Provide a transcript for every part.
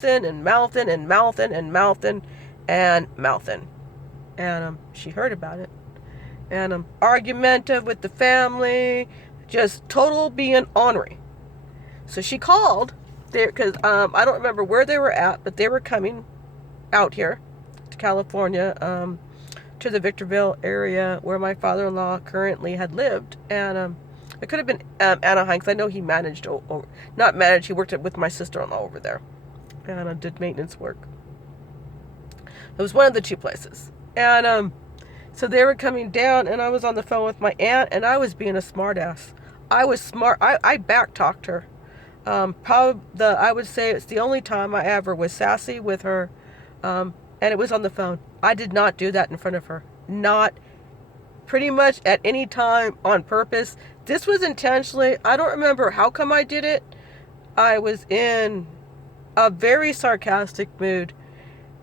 and mouthing and mouthing and mouthing and mouthing. And she heard about it. And argumentative with the family, just total being ornery. So she called there because I don't remember where they were at, but they were coming out here to California, to the Victorville area where my father-in-law currently had lived. And it could have been Anaheim, because I know he managed, or not managed, he worked with my sister-in-law over there and did maintenance work. It was one of the two places. And so they were coming down, and I was on the phone with my aunt, and I was being a smartass. I was smart. I back-talked her. I would say it's the only time I ever was sassy with her, and it was on the phone. I did not do that in front of her. Not pretty much at any time on purpose. This was intentionally. I don't remember how come I did it. I was in a very sarcastic mood,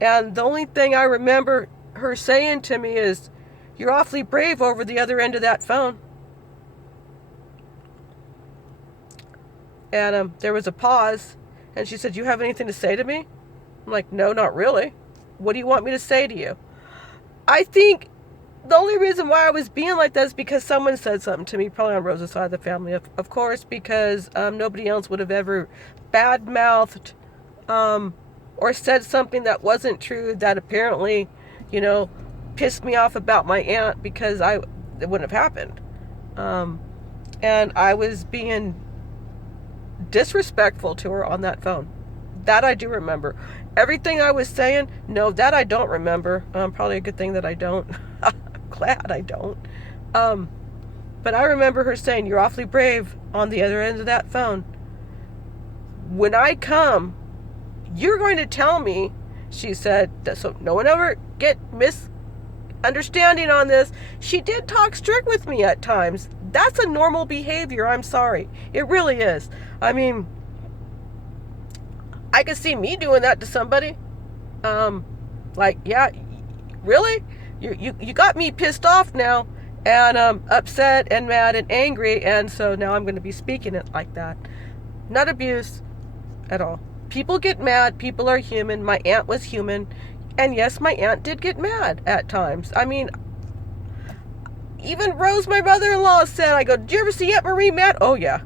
and the only thing I remember her saying to me is, "You're awfully brave over the other end of that phone." And there was a pause, and she said, "You have anything to say to me?" I'm like, "No, not really. What do you want me to say to you?" I think the only reason why I was being like that is because someone said something to me, probably on Rose's side of the family, of course, because nobody else would have ever bad-mouthed or said something that wasn't true that apparently, pissed me off about my aunt, because it wouldn't have happened. And I was being disrespectful to her on that phone. That I do remember. Everything I was saying, no, that I don't remember. Probably a good thing that I don't. Glad I don't. But I remember her saying, "You're awfully brave on the other end of that phone. When I come, you're going to tell me," she said, so no one ever get misunderstanding on this. She did talk strict with me at times. That's a normal behavior. I'm sorry. It really is. I mean, I could see me doing that to somebody. Like, yeah, really? You got me pissed off now, and upset and mad and angry, and so now I'm going to be speaking it like that. Not abuse at all. People get mad. People are human. My aunt was human. And yes, my aunt did get mad at times. I mean, even Rose, my mother-in-law, said, I go, "Did you ever see Aunt Marie mad?" "Oh, yeah."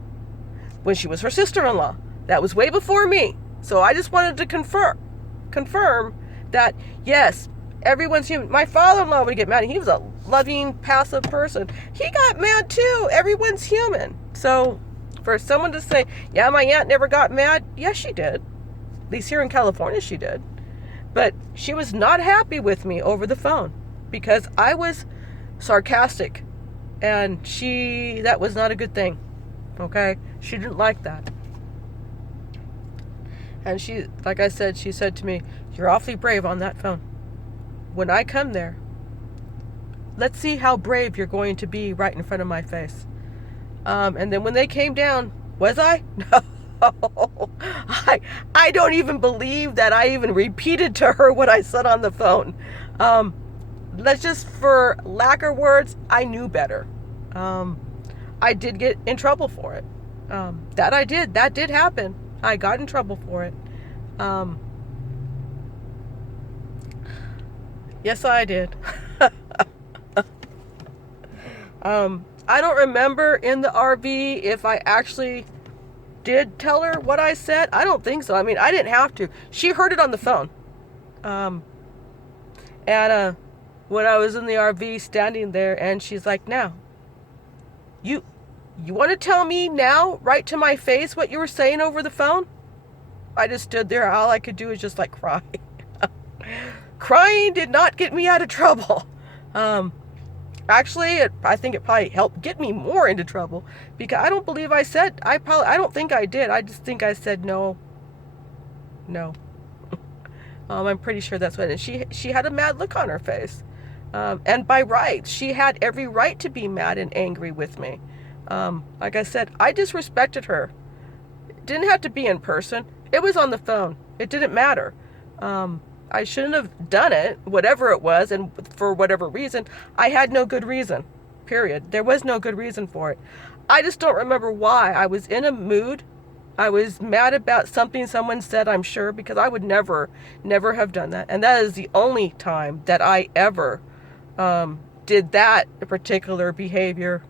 When she was her sister-in-law. That was way before me. So I just wanted to confirm that, yes, everyone's human. My father-in-law would get mad. He was a loving, passive person. He got mad too. Everyone's human. So for someone to say, "Yeah, my aunt never got mad," yes, she did. At least here in California, she did. But she was not happy with me over the phone because I was sarcastic, and that was not a good thing. Okay? She didn't like that. And she, like I said, she said to me, "You're awfully brave on that phone. When I come there, let's see how brave you're going to be right in front of my face." And then when they came down, was I? No. I don't even believe that I even repeated to her what I said on the phone. Let's just, for lack of words, I knew better. I did get in trouble for it. That did happen. I got in trouble for it. Yes, I did. I don't remember in the RV if I actually did tell her what I said. I don't think so. I mean, I didn't have to. She heard it on the phone. And when I was in the RV standing there, and she's like, "Now, you want to tell me now, right to my face, what you were saying over the phone?" I just stood there. All I could do was just like cry. Crying did not get me out of trouble. Actually, I think it probably helped get me more into trouble, because I don't believe I said, I don't think I did. I just think I said no. I'm pretty sure that's what it is. She had a mad look on her face. And by rights, she had every right to be mad and angry with me. Like I said, I disrespected her. It didn't have to be in person. It was on the phone. It didn't matter. I shouldn't have done it, whatever it was, and for whatever reason. I had no good reason, period. There was no good reason for it. I just don't remember why. I was in a mood. I was mad about something someone said, I'm sure, because I would never have done that. And that is the only time that I ever did that particular behavior.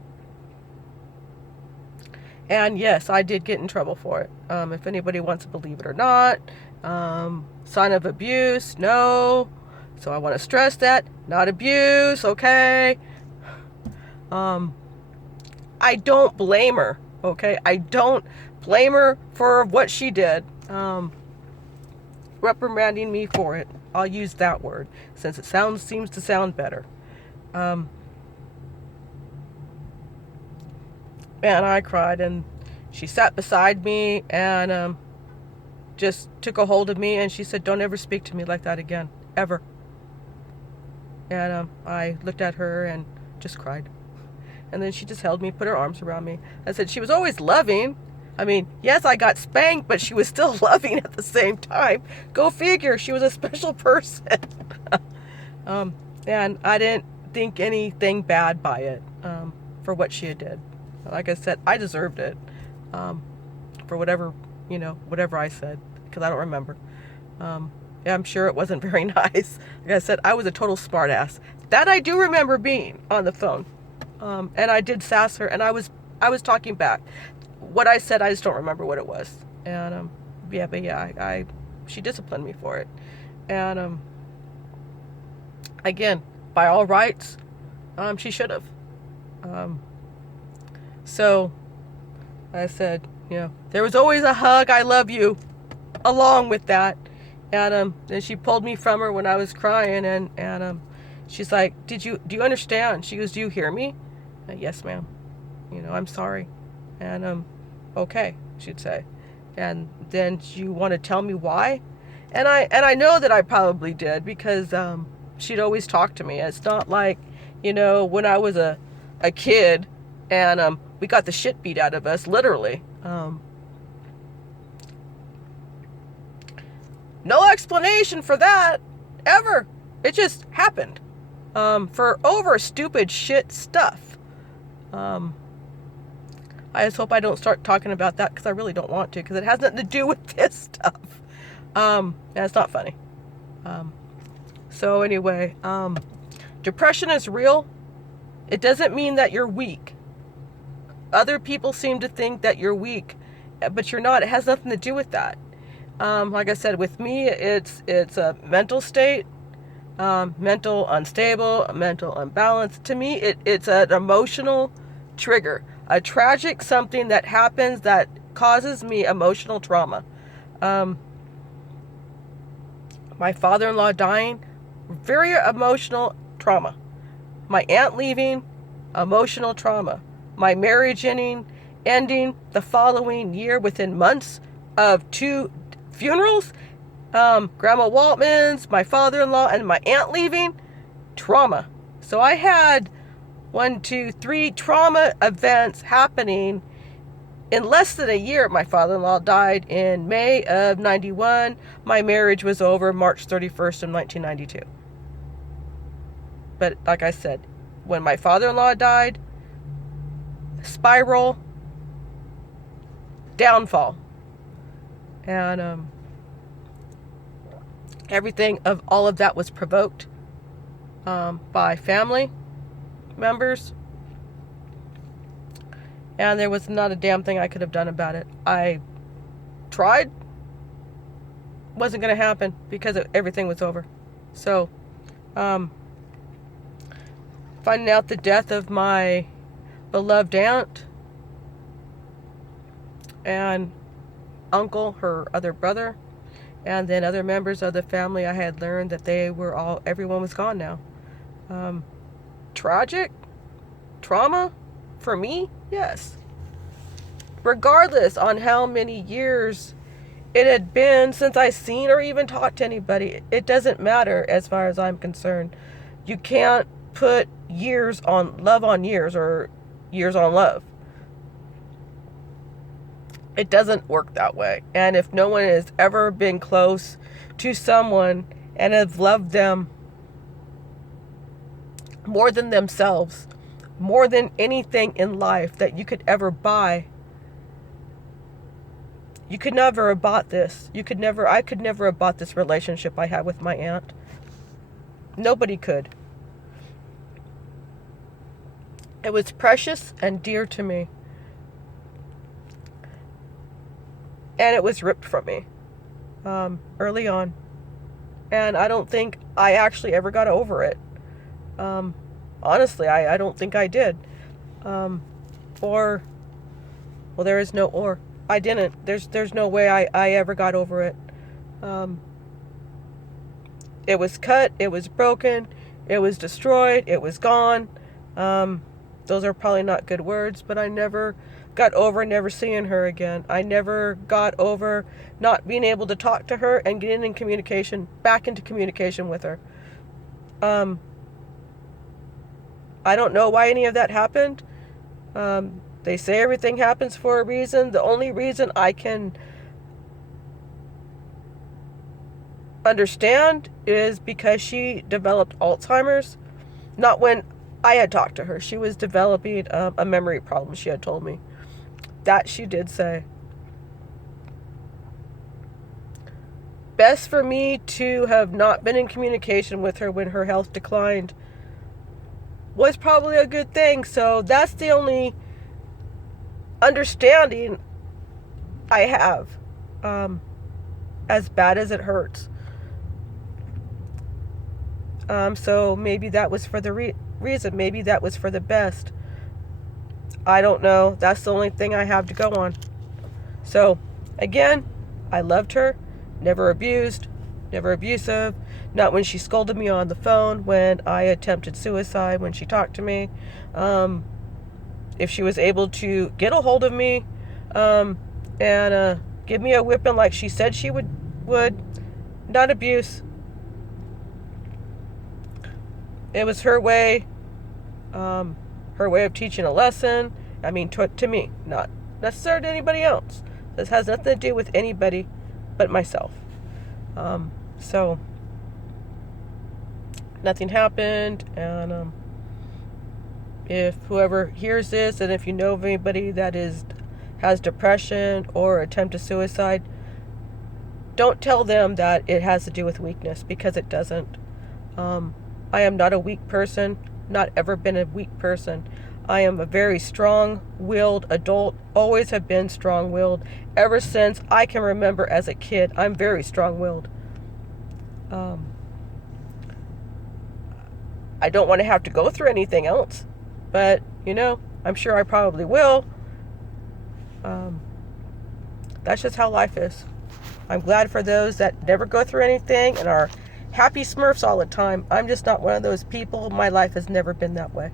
And yes, I did get in trouble for it. If anybody wants to believe it or not. Sign of abuse, no. So I want to stress that. Not abuse, okay? I don't blame her, okay? I don't blame her for what she did. Reprimanding me for it. I'll use that word since it seems to sound better. And I cried, and she sat beside me and just took a hold of me, and she said, "Don't ever speak to me like that again, ever." And I looked at her and just cried. And then she just held me, put her arms around me. I said she was always loving. I mean, yes, I got spanked, but she was still loving at the same time. Go figure, she was a special person. And I didn't think anything bad by it for what she did. Like I said, I deserved it for whatever I said, because I don't remember. Yeah, I'm sure it wasn't very nice. Like I said, I was a total smartass. That I do remember being on the phone. And I did sass her, and I was talking back. What I said, I just don't remember what it was. And she disciplined me for it. And again, by all rights, she should have. So I said, there was always a hug, I love you, along with that. And then she pulled me from her when I was crying, and she's like, do you understand? She goes, "Do you hear me?" "Yes, ma'am. I'm sorry." And okay, she'd say. And then you want to tell me why? And I know that I probably did, because she'd always talk to me. It's not like, when I was a kid and we got the shit beat out of us, literally. No explanation for that, ever. It just happened. For over stupid shit stuff. I just hope I don't start talking about that, because I really don't want to, because it has nothing to do with this stuff. And it's not funny. So anyway, depression is real. It doesn't mean that you're weak. Other people seem to think that you're weak, but you're not. It has nothing to do with that. Like I said, with me, it's a mental state, mental unstable, mental unbalanced. To me, it's an emotional trigger, a tragic something that happens that causes me emotional trauma. My father-in-law dying, very emotional trauma. My aunt leaving, emotional trauma. My marriage ending the following year within months of 2 funerals. Grandma Waltman's, my father-in-law, and my aunt leaving, trauma. So I had 1, 2, 3 trauma events happening in less than a year. My father-in-law died in May of 91. My marriage was over March 31st of 1992. But like I said, when my father-in-law died, spiral, downfall. And everything of all of that was provoked by family members. And there was not a damn thing I could have done about it. I tried. Wasn't going to happen because everything was over. So, finding out the death of my beloved aunt and uncle, her other brother, and then other members of the family, I had learned that everyone was gone now. Tragic? Trauma? For me? Yes. Regardless on how many years it had been since I seen or even talked to anybody, it doesn't matter as far as I'm concerned. You can't put years on years or years on love. It doesn't work that way. And if no one has ever been close to someone and have loved them more than themselves, more than anything in life that you could ever buy, You could never have bought this. I could never have bought this relationship I had with my aunt. Nobody could. It was precious and dear to me. And it was ripped from me early on. And I don't think I actually ever got over it. Honestly, I don't think I did. Well, there is no or. I didn't. There's no way I ever got over it. It was cut. It was broken. It was destroyed. It was gone. Those are probably not good words, but I never got over never seeing her again. I never got over not being able to talk to her and getting in communication, back into communication with her. I don't know why any of that happened. They say everything happens for a reason. The only reason I can understand is because she developed Alzheimer's. Not when I had talked to her. She was developing a memory problem, she had told me. That she did say. Best for me to have not been in communication with her when her health declined was probably a good thing. So that's the only understanding I have. As bad as it hurts. So maybe that was for the reason. Maybe that was for the best. I don't know. That's the only thing I have to go on. So, again, I loved her. Never abused. Never abusive. Not when she scolded me on the phone. When I attempted suicide. When she talked to me. If she was able to get a hold of me. And give me a whipping like she said she would. Not abuse. It was her way. Her way of teaching a lesson. I mean, to me, not necessarily to anybody else. This has nothing to do with anybody but myself. So nothing happened, and if whoever hears this, and if you know of anybody that has depression or attempted suicide, don't tell them that it has to do with weakness, because it doesn't. I am not a weak person. Not ever been a weak person. I am a very strong-willed adult. Always have been strong-willed. Ever since I can remember as a kid, I'm very strong-willed. I don't want to have to go through anything else. But, I'm sure I probably will. That's just how life is. I'm glad for those that never go through anything and are happy Smurfs all the time. I'm just not one of those people. My life has never been that way.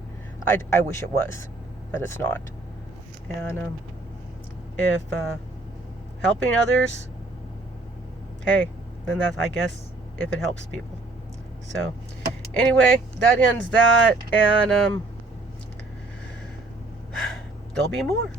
I wish it was, but it's not. And if helping others, hey, then that's, I guess, if it helps people. So anyway, that ends that, and there'll be more.